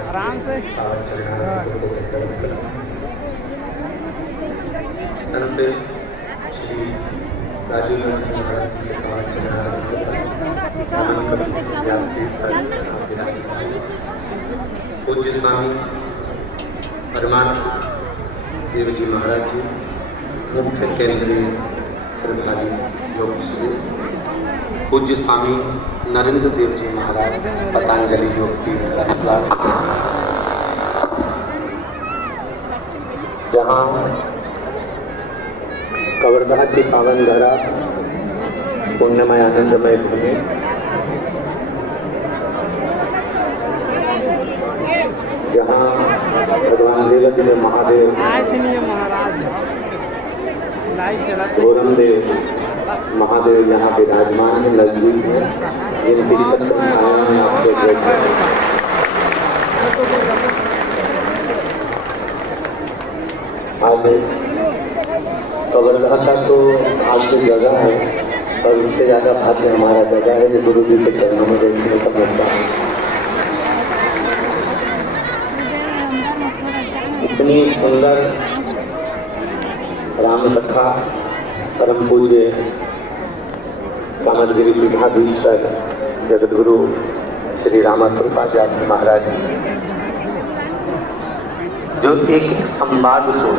आराम से पूज्य स्वामी परमात्मा देव जी महाराज जी मुख्य केंद्रीय प्रभारी योग श्री पूज्य स्वामी नरेंद्र देव जी महाराज पतंजलि योग की जहाँ कवर्धा की पावन धरा पुण्यमय आनंदमय भूमि जहाँ भगवान देवदेव महादेव गौरमदेव महादेव यहाँ विराजमान है, नजदीक है, जिनकी आज कवर्धा का तो आज की जगह है, और उससे ज्यादा भाग्य हमारा जगह है जो गुरु जी के चरणों में देखने का मौका है। इतनी सुंदर राम कथा परम पूज्य कामदगिरी पीठाधीश्वर जगत गुरु श्री रामाकृपाचार्य महाराज जो एक संवाद को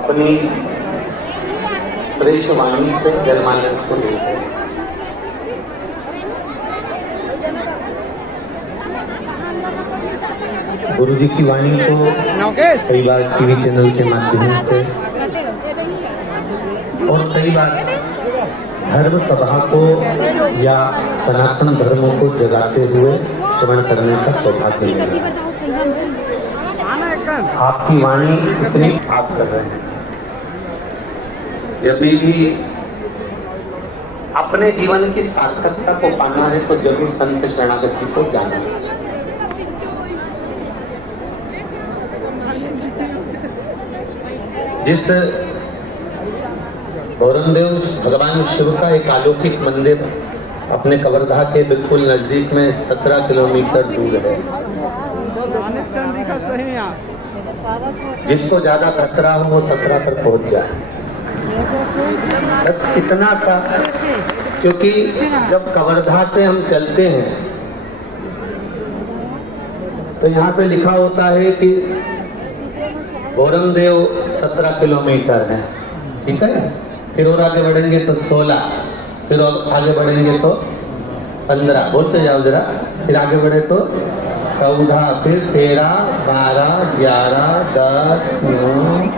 अपनी श्रेष्ठ वाणी से जनमानस को देते हैं। गुरु जी की वाणी को कई बार टीवी चैनल के माध्यम से और कई बार धर्म सभा को या सनातन धर्मों को जगाते हुए श्रवण करने का सौभाग्य मिला। आपकी वाणी इतनी आप कर रहे हैं, जब भी अपने जीवन की सार्थकता को पाना है तो जरूर संत शरणागति को जाना है। जिस गौरमदेव भगवान शिव का एक अलौकिक मंदिर अपने कवर्धा के बिल्कुल नजदीक में 17 किलोमीटर दूर है, जिसको ज्यादा खतरा हो वो 17 पर पहुंच जाए, बस इतना सा। क्योंकि जब कवर्धा से हम चलते हैं तो यहाँ से लिखा होता है कि गौरमदेव 17 किलोमीटर है, ठीक है। फिर और आगे बढ़ेंगे तो 16, फिर और आगे बढ़ेंगे तो 15, बोलते जाओ जरा। फिर आगे बढ़े तो 14, फिर 13, 12, 11, 10, 9,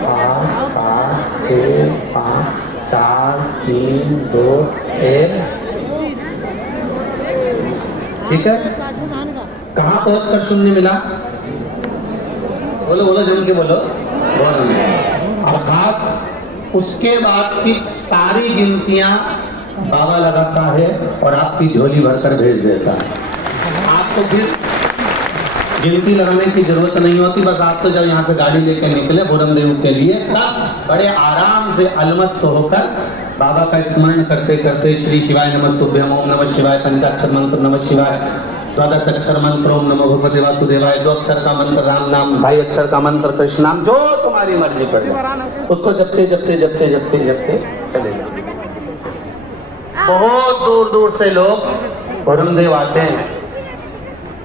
8, 7, 6, 5, 4, 3, 2, 1, ठीक है। कहाँ पहुंचकर शून्य मिला? बोलो बोलो, जम के बोलो। अर्थात उसके बाद की सारी गिनतियां बाबा लगाता है और आपकी झोली भरकर भेज देता है। आपको फिर गिनती लगाने की जरूरत नहीं होती, बस आप तो जब यहाँ से गाड़ी लेके निकले गौरमदेव के लिए, तब बड़े आराम से अलमस्त होकर बाबा का स्मरण करते करते श्री शिवाय नमस्तुभ्यम, ओम नमः शिवाय, पंचाक्षर मंत्र नमः शिवाय, 12 अक्षर मंत्र ओम नमो भगवते वासुदेवाय, 2 अक्षर का मंत्र राम नाम, 2 अक्षर का मंत्र कृष्ण नाम, जो तुम्हारी मर्जी पड़ जाए उसको जपते जपते जपते जपते जपते चलेगा। बहुत दूर दूर से लोग गौरमदेव आते हैं,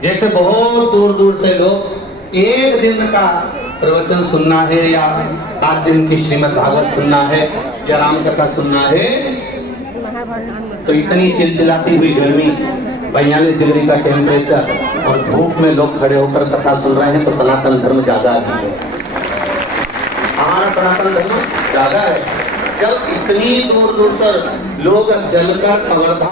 जैसे बहुत दूर दूर से लोग एक दिन का प्रवचन सुनना है या 7 दिन की श्रीमद् भागवत सुनना है या राम कथा सुनना है, तो इतनी चिलचिलाती हुई गर्मी, 42 डिग्री का टेम्परेचर और धूप में लोग खड़े होकर कथा सुन रहे हैं, तो सनातन धर्म ज्यादा है। हमारा सनातन धर्म ज्यादा है। जब इतनी दूर दूर से लोग जलकर कवर्धा